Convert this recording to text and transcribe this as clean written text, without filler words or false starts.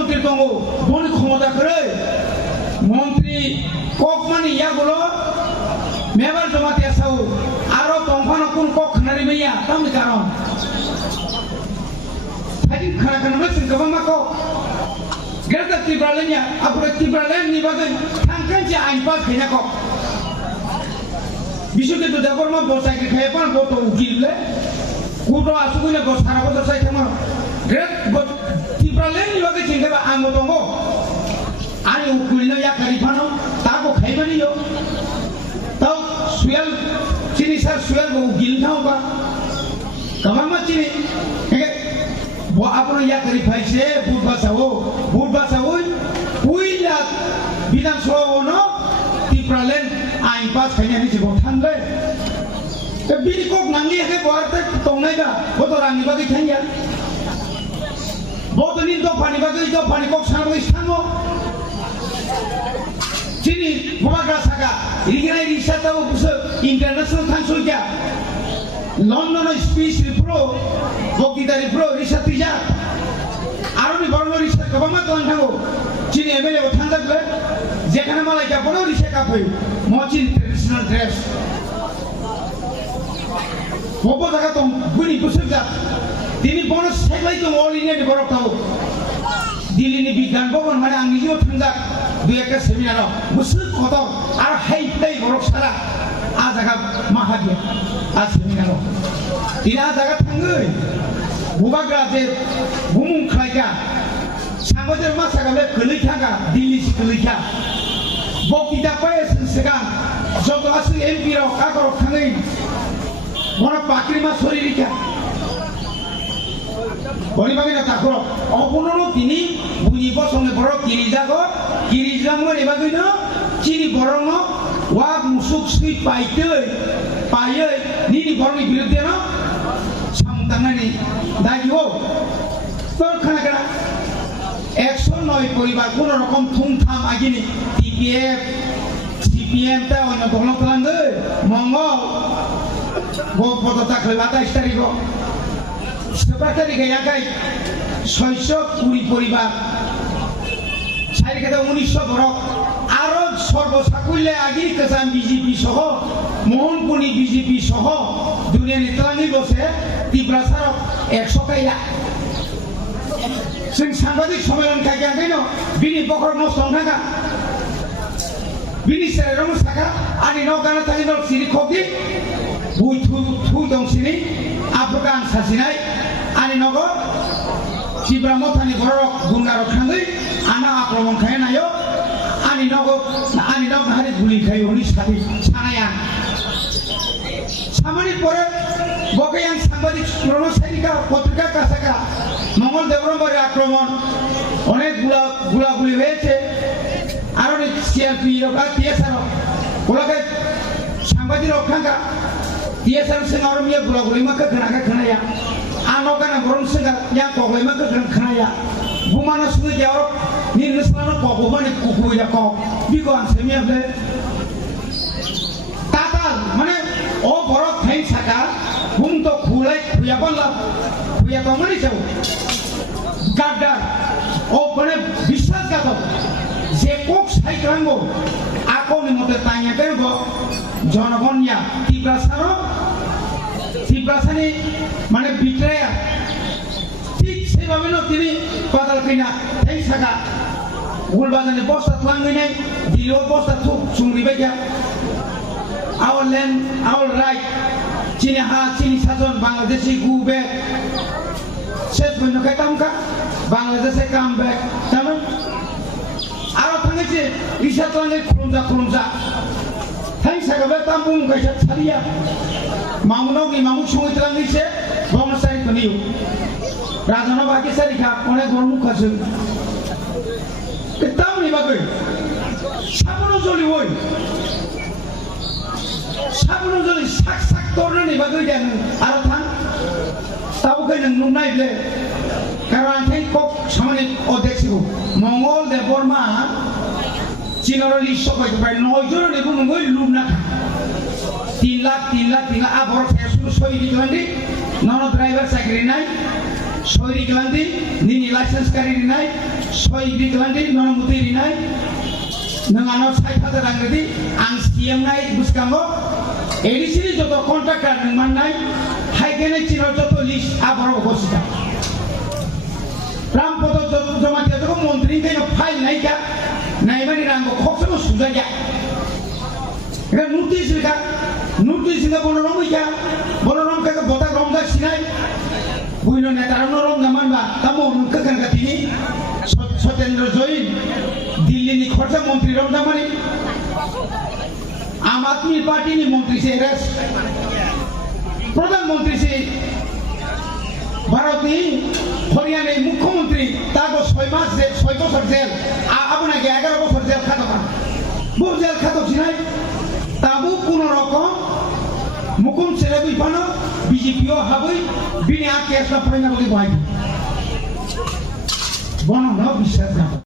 মন্ত্রী দङ বনি ক্ষমতা করে মন্ত্রী কক মানে ইয়াগুলো মেবার জমাতে আসাও আরো দংফানো কোন কক খানারি মেয়া তামনি কারণ হাজির খানা খানা মেসিন গোबां माखौ गेरदा तिब्रालेनिया आपुरे तिब्रालेनि बागै थांखांचे आइन पास खैनाखौ बिसुके दुदाबरमा बसाइके खायपान बतो उकिलले कुटो आसुगुने बसाराबो दसाइ थामा गेर तिब्रालेनि बागै चिंगाबा आंगो दङ आनि उकिलनो या कारिफानो ताको खायबानि यो ताउ सुयाल चिनि सार सुयाल बो उकिल थाउबा गोबां मानसिनि वो अपना या करी फाइसे बुट बसाओ पुइला विधानसभा वनो तिब्रालेन आइन पास खायनाय नि जिबो थांले ते बिनि कक नांगि हे बहारते तंनायबा बतो रांनि बागै थांया बतोनि दफानि बागै दफानि कक सानबागै सानो चिनि बबाग्रा सागा रिगनाय रिसाताव बुसो इंटरनेशनल थांसुइया लंडन स्पीच रिप्रो बक्तितारि प्रो रिसार्च तिजा आरोनि बरनो रिसार्च गोबां मातलां थांगो चिनि एमएलए बो थांजाबले जेखाने मालायका बनो रिसार्च काफै मचिन ट्रेडिशनल ड्रेस बबो जागा दं बुनि बुसुजा दिनि बनो साइक्लाइ दं अल इंडिया नि बरफ थागो दिल्लीनि बिज्ञान भवन माने आंनि जिउ थांजा दुइ एका सेमिनाराव बुसु खदर आरो हाइ फाइ बरफ सारा आ जागा माहादिया आ सेमिनाराव दिना जागा थाङै बुबाग्रा जे बुमुं खायगा सांगोदेर मासागाले गोलैथागा दिल्लीसि गोलैथा बकिदा पायसन सिगां जत आसि एमपि राव कागरक थाङै मना पाक्रिमा सरिरिका बनिबागैना ताखर अपननो तिनि बुनि बसंने बर किरिजामो एबागैनो चिनि बरनो वा मुसुक स्नि पायै निनि बरनि बिरुद्धे न सामदांनानि दागिओ তোর খানা 109 পরিবার কোন রকম থুমথাম আগিনি টিপিএফ সিপিএম তা অন্য দলন তলাঙ্গে মঙ্গল গপদতা খৈবা 28 তারিখ 17 তারিখে একাই 620 পরিবার সাইরিকাতে 1900 বড় আরো সর্বসাকুল্যে আগি কেসাম বিজেপি সহ মোহনপুরি বিজেপি সহ দুনিয়া নিতলানি বসে তিব্রাসার 100 কাইয়া जों सांबादिक सम्मेलन खायगाखैनो बिनि बखर नस्थ थाङा बिनि सेरावनो साखा आनि न गाना थाङिनो सिरि खगि बुइ थु दंसिनि आफगान सासिनाय आनि नगो जिब्रा मथानि बरक गुंगारक थाङै आना आक्रमण खायनायो आनि नग हारि गुलि खायो नि साथि सानाया सामानि परे बकेयां सांबादिक रनसायिका पत्रिका कासाका मंगल देवरमबारी आक्रमण अनेक गुलागुলি হয়েছে আর অনেক সিআরপি রকা টিএসআর ওলাকে সাংবাদিক রক্ষাঙ্কা টিএসআর সিং আর মিয়া গুলাগুলি মাকে খানায়া আনকানা গরম সিংা ইয়া কগলাই মাকে খানায়া বুমানো সুই যাও নির্দেশনানো কবমানে কুকুইয়া ক বিগন সেমিয়াবে তাতাল মানে ও বড় থাই ছাকা বুম তো খুলাই খুয়া বললা খুয়া তো মানে যাও গাদ্দার ও মানে বিশ্বাসঘাতক যে কক সাইক্রাঙ্গো আকনি মতে তাইয়া করব জনগণয়া তিব্রাসানি মানে বিট্রায়ার ঠিক সেভাবে না তিনি পাতাল কিনা এই থাকা গুলবাজারে বস্তা থাঙ্গি নাই দিলেও বস্তা থুক চুংরি বাইয়া our land our right chini sajon bangladeshi go back set bino katamka bangladesh come back taman aro thangeche risat lange khurumja thang sagabe tambung kaisa tharia mamunogi mamuk songit langise bongsai toniu rajana bagi sarika one gormu khasu ketamni bagai sabono joli oi साबुन जलि साक तोरनानै बागै then आरो थां ताबुखै नों नुनायले कारण Thai कक सामने अध्यक्षखौ मंगल देव बर्मा चिनरलि सबाय बाय 9 जन नेबो नंगौ लुमना 3 लाख आबर फेसु सयरि गलांदि नन ड्राइवर साख्रि नाय सयरि गलांदि निनि लाइसेंस कारि नाय सय बिकलांदि नरमुति रिनाय नोंगानो 60,000 रां रेदि आं सिएमनाय बुसकांगो एडिसिनि जतो कन्ट्राक्टर नोंमाननाय हाइगेने चिनो जतो लिस्ट आबरो गसिता रामपद जमातिया जको मन्त्रि केनो फाइल नायका नायमानि रांगो खक्सनो सुजाया एगा नोटिस का बनरम इया बनरम का बता रमजा सिनाय बुइनो नेतारनो रमजामान बा तामो नोंखो खानगातिनि सत्येंद्र जैन दिल्लीनि खर्चा मंत्री रमजामानि आम आदमी पार्टी नि मंत्री से रेस प्रधानमंत्री से भारतनि हरियाणा मुख्यमंत्री तागो 6 मास 6 बছর जेल आबना 11 বছর जेल खाटका बो जेल खाटकसिनाय ताबो कोनो रकम मुकुम सेरेबि फानो बीजेपीओ हाबै बिनि आकेसना फरायना बलि बाहाय बनो न बिश्वास